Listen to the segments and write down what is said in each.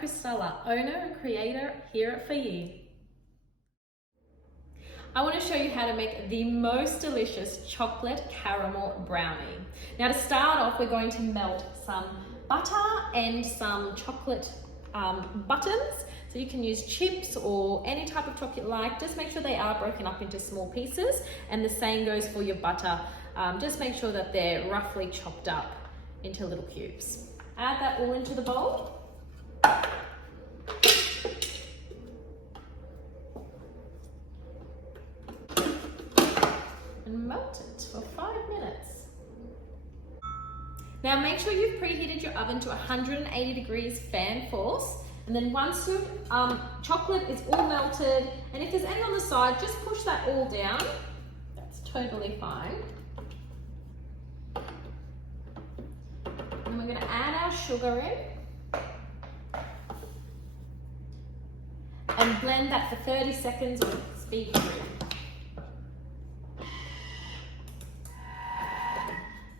Christella, owner and creator here at For You. I want to show you how to make the most delicious chocolate caramel brownie. Now to start off, we're going to melt some butter and some chocolate buttons. So you can use chips or any type of chocolate you like. Just make sure they are broken up into small pieces, and the same goes for your butter. Just make sure that they're roughly chopped up into little cubes. Add that all into the bowl. And melt it for 5 minutes. Now make sure you've preheated your oven to 180 degrees fan force, and then once your chocolate is all melted, and if there's any on the side, just push that all down. That's totally fine. And we're going to add our sugar in and blend that for 30 seconds on speed 3.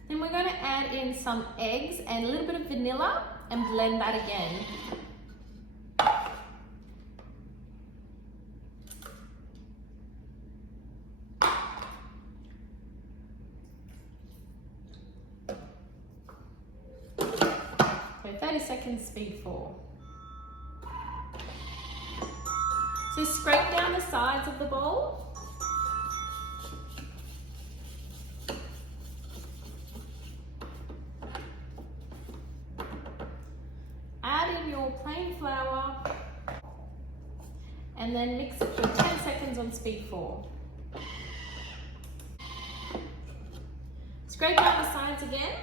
Then we're going to add in some eggs and a little bit of vanilla and blend that again. So 30 seconds, speed 4. So scrape down the sides of the bowl. Add in your plain flour and then mix it for 10 seconds on speed 4. Scrape down the sides again.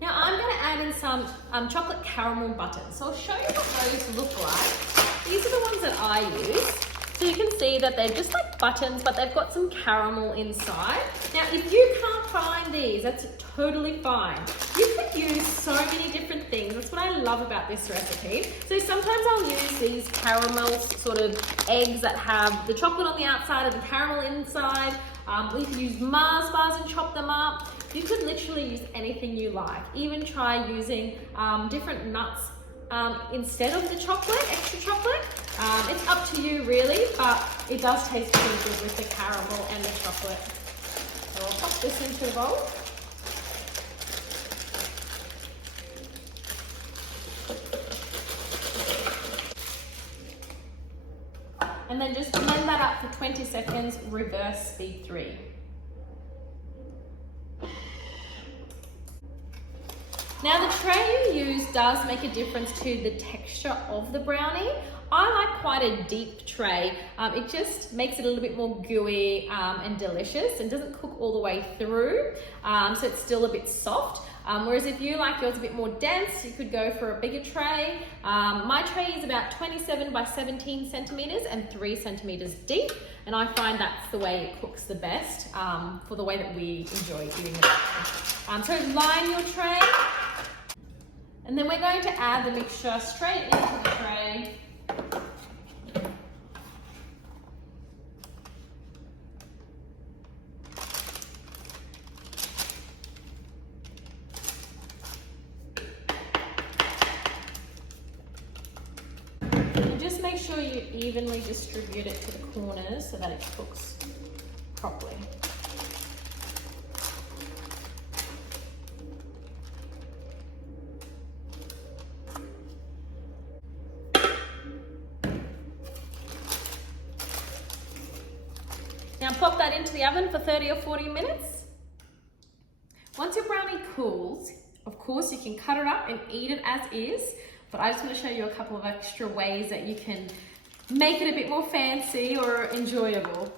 Now I'm going to add in some chocolate caramel buttons. So I'll show you what those look like. These are the ones that I use. So you can see that they're just like buttons, but they've got some caramel inside. Now, if you can't find these, that's totally fine. You could use so many different things. That's what I love about this recipe. So sometimes I'll use these caramel sort of eggs that have the chocolate on the outside and the caramel inside. We can use Mars bars and chop them up. You could literally use anything you like. Even try using different nuts instead of the chocolate, extra chocolate. It's up to you really, but it does taste pretty good with the caramel and the chocolate. So I'll pop this into the bowl. And then just blend that up for 20 seconds, reverse speed 3. Now the tray you use does make a difference to the texture of the brownie. I like quite a deep tray. It just makes it a little bit more gooey and delicious and doesn't cook all the way through, so it's still a bit soft. Whereas if you like yours a bit more dense, you could go for a bigger tray. My tray is about 27 by 17 centimeters and 3 centimeters deep, and I find that's the way it cooks the best for the way that we enjoy eating it. So line your tray, and then we're going to add the mixture straight into the tray. And just make sure you evenly distribute it to the corners so that it cooks properly. Now pop that into the oven for 30 or 40 minutes. Once your brownie cools, of course you can cut it up and eat it as is, but I just want to show you a couple of extra ways that you can make it a bit more fancy or enjoyable.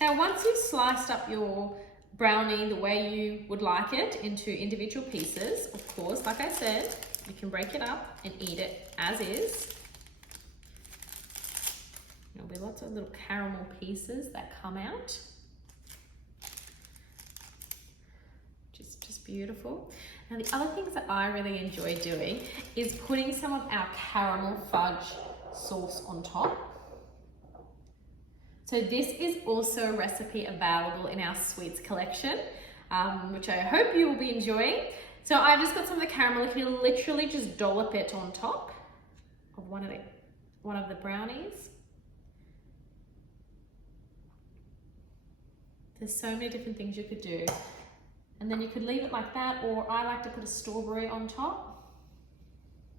Now once you've sliced up your brownie the way you would like it into individual pieces, of course, like I said, you can break it up and eat it as is. There'll be lots of little caramel pieces that come out. Just beautiful. Now the other things that I really enjoy doing is putting some of our caramel fudge sauce on top. So this is also a recipe available in our Sweets collection, which I hope you will be enjoying. So I've just got some of the caramel. You can literally just dollop it on top of one of the brownies. There's so many different things you could do. And then you could leave it like that, or I like to put a strawberry on top.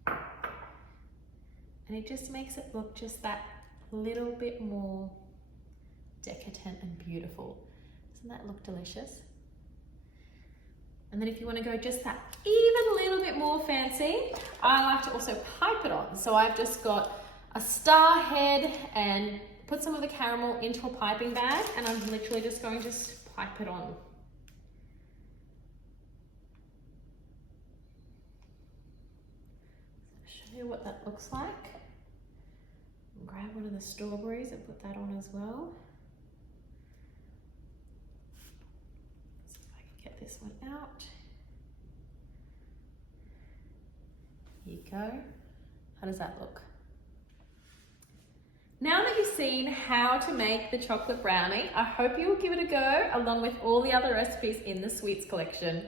And it just makes it look just that little bit more decadent and beautiful. Doesn't that look delicious? And then if you want to go just that even a little bit more fancy, I like to also pipe it on. So I've just got a star head and put some of the caramel into a piping bag, and I'm literally just going to pipe it on. Show you what that looks like. Grab one of the strawberries and put that on as well. See if I can get this one out. Here you go. How does that look? Now that you've seen how to make the chocolate brownie, I hope you will give it a go along with all the other recipes in the Sweets collection.